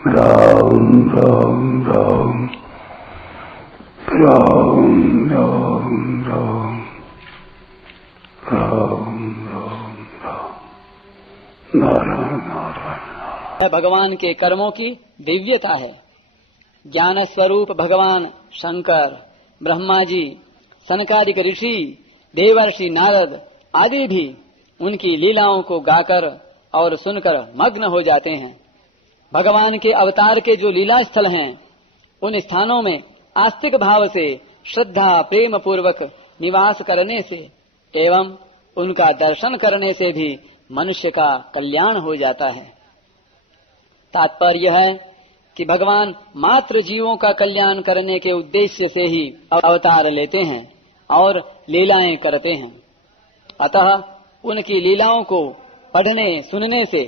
राम राम राम राम राम राम राम राम राम नारायण नारायण। भगवान के कर्मों की दिव्यता है। ज्ञान स्वरूप भगवान शंकर, ब्रह्मा जी, सनकादिक ऋषि, देवर्षि नारद आदि भी उनकी लीलाओं को गाकर और सुनकर मग्न हो जाते हैं। भगवान के अवतार के जो लीला स्थल हैं, उन स्थानों में आस्तिक भाव से श्रद्धा प्रेम पूर्वक निवास करने से एवं उनका दर्शन करने से भी मनुष्य का कल्याण हो जाता है। तात्पर्य है कि भगवान मात्र जीवों का कल्याण करने के उद्देश्य से ही अवतार लेते हैं और लीलाएं करते हैं। अतः उनकी लीलाओं को पढ़ने सुनने से,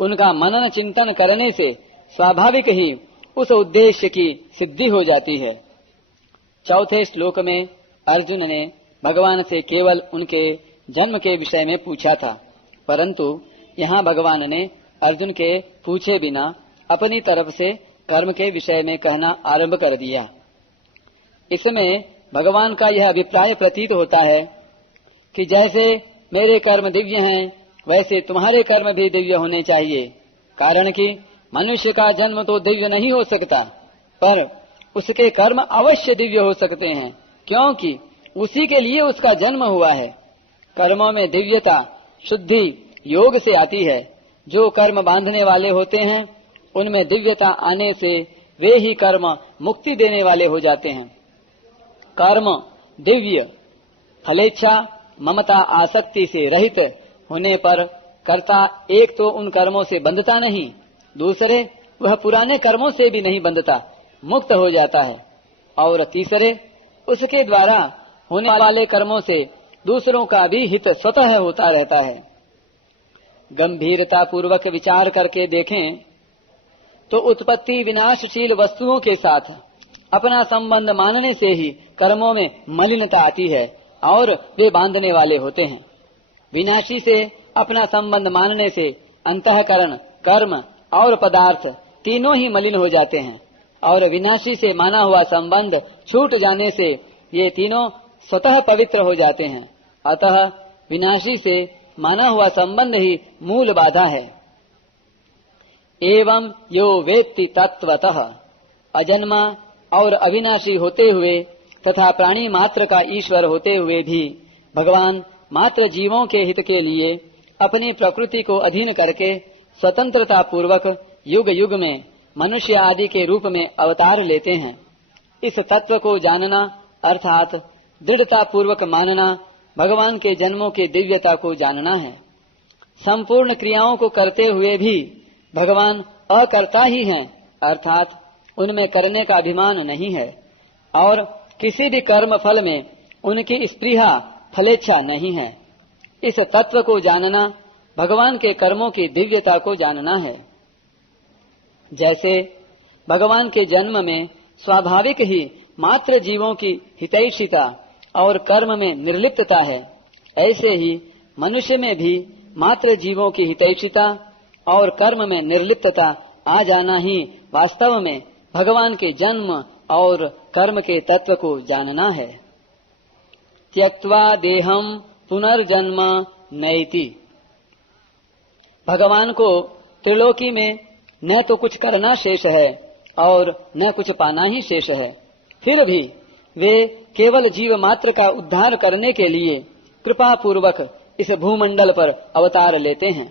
उनका मनन चिंतन करने से स्वाभाविक ही उस उद्देश्य की सिद्धि हो जाती है। चौथे श्लोक में अर्जुन ने भगवान से केवल उनके जन्म के विषय में पूछा था, परंतु यहाँ भगवान ने अर्जुन के पूछे बिना अपनी तरफ से कर्म के विषय में कहना आरंभ कर दिया। इसमें भगवान का यह अभिप्राय प्रतीत होता है कि जैसे मेरे कर्म दिव्य हैं, वैसे तुम्हारे कर्म भी दिव्य होने चाहिए। कारण कि मनुष्य का जन्म तो दिव्य नहीं हो सकता, पर उसके कर्म अवश्य दिव्य हो सकते हैं, क्योंकि उसी के लिए उसका जन्म हुआ है। कर्मों में दिव्यता शुद्धि योग से आती है। जो कर्म बांधने वाले होते हैं, उनमें दिव्यता आने से वे ही कर्म मुक्ति देने वाले हो जाते हैं। कर्म दिव्य फलेच्छा ममता आसक्ति से रहित होने पर कर्ता एक तो उन कर्मों से बंधता नहीं, दूसरे वह पुराने कर्मों से भी नहीं बंधता, मुक्त हो जाता है, और तीसरे उसके द्वारा होने वाले कर्मों से दूसरों का भी हित स्वतः होता रहता है। गंभीरता पूर्वक विचार करके देखें तो उत्पत्ति विनाशशील वस्तुओं के साथ अपना संबंध मानने से ही कर्मों में मलिनता आती है और वे बांधने वाले होते हैं। विनाशी से अपना संबंध मानने से अंतःकरण, कर्म और पदार्थ तीनों ही मलिन हो जाते हैं, और विनाशी से माना हुआ संबंध छूट जाने से ये तीनों स्वतः पवित्र हो जाते हैं। अतः विनाशी से माना हुआ संबंध ही मूल बाधा है। एवं यो वेत्ति तत्वतः, अजन्मा और अविनाशी होते हुए तथा प्राणी मात्र का ईश्वर होते हुए भी भगवान मात्र जीवों के हित के लिए अपनी प्रकृति को अधीन करके स्वतंत्रता पूर्वक युग युग में मनुष्य आदि के रूप में अवतार लेते हैं। इस तत्व को जानना अर्थात दृढ़ता पूर्वक मानना भगवान के जन्मों के दिव्यता को जानना है। संपूर्ण क्रियाओं को करते हुए भी भगवान अकर्ता ही हैं, अर्थात उनमें करने का अभिमान नहीं है, और किसी भी कर्म फल में उनकी स्पृहा फलेच्छा नहीं है। इस तत्व को जानना भगवान के कर्मों की दिव्यता को जानना है। जैसे भगवान के जन्म में स्वाभाविक ही मात्र जीवों की हितैषिता और कर्म में निर्लिप्तता है, ऐसे ही मनुष्य में भी मात्र जीवों की हितैषिता और कर्म में निर्लिप्तता आ जाना ही वास्तव में भगवान के जन्म और कर्म के तत्व को जानना है। त्यक्त्वा देहम पुनर्जन्म नैति, भगवान को त्रिलोकी में न तो कुछ करना शेष है और न कुछ पाना ही शेष है, फिर भी वे केवल जीव मात्र का उद्धार करने के लिए कृपा पूर्वक इस भूमंडल पर अवतार लेते हैं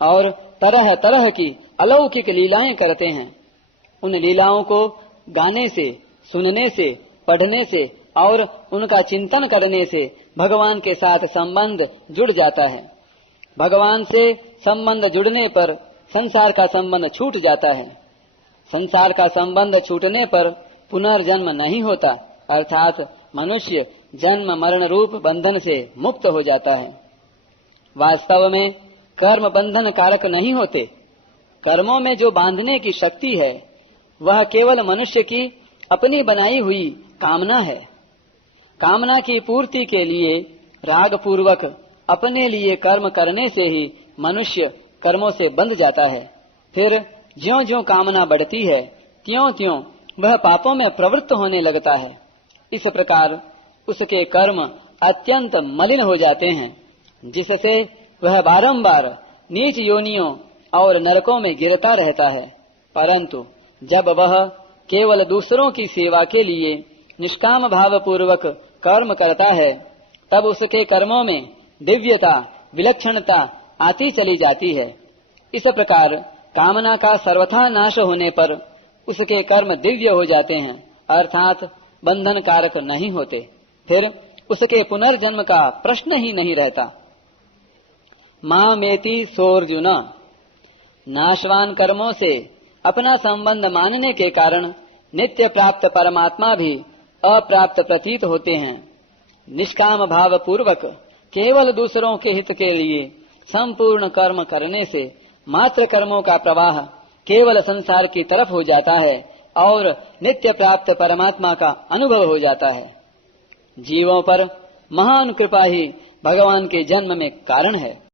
और तरह तरह की अलौकिक लीलाएं करते हैं। उन लीलाओं को गाने से, सुनने से, पढ़ने से और उनका चिंतन करने से भगवान के साथ संबंध जुड़ जाता है। भगवान से संबंध जुड़ने पर संसार का संबंध छूट जाता है। संसार का संबंध छूटने पर पुनर्जन्म नहीं होता, अर्थात मनुष्य जन्म मरण रूप बंधन से मुक्त हो जाता है। वास्तव में कर्म बंधन कारक नहीं होते। कर्मों में जो बांधने की शक्ति है, वह केवल मनुष्य की अपनी बनाई हुई कामना है। कामना की पूर्ति के लिए राग पूर्वक अपने लिए कर्म करने से ही मनुष्य कर्मों से बंध जाता है। फिर ज्यों ज्यों कामना बढ़ती है त्यों त्यों वह पापों में प्रवृत्त होने लगता है। इस प्रकार उसके कर्म अत्यंत मलिन हो जाते हैं, जिससे वह बारंबार नीच योनियों और नरकों में गिरता रहता है। परंतु जब वह केवल दूसरों की सेवा के लिए निष्काम भाव पूर्वक कर्म करता है, तब उसके कर्मों में दिव्यता, विलक्षणता आती चली जाती है। इस प्रकार कामना का सर्वथा नाश होने पर उसके कर्म दिव्य हो जाते हैं, अर्थात बंधन कारक नहीं होते। फिर उसके पुनर्जन्म का प्रश्न ही नहीं रहता। मामेति सोऽर्जुन, नाशवान कर्मों से अपना संबंध मानने के कारण नित्य प्राप्त परमात्मा भी अप्राप्त प्रतीत होते हैं। निष्काम भाव पूर्वक केवल दूसरों के हित के लिए संपूर्ण कर्म करने से मात्र कर्मों का प्रवाह केवल संसार की तरफ हो जाता है और नित्य प्राप्त परमात्मा का अनुभव हो जाता है। जीवों पर महान कृपा ही भगवान के जन्म में कारण है।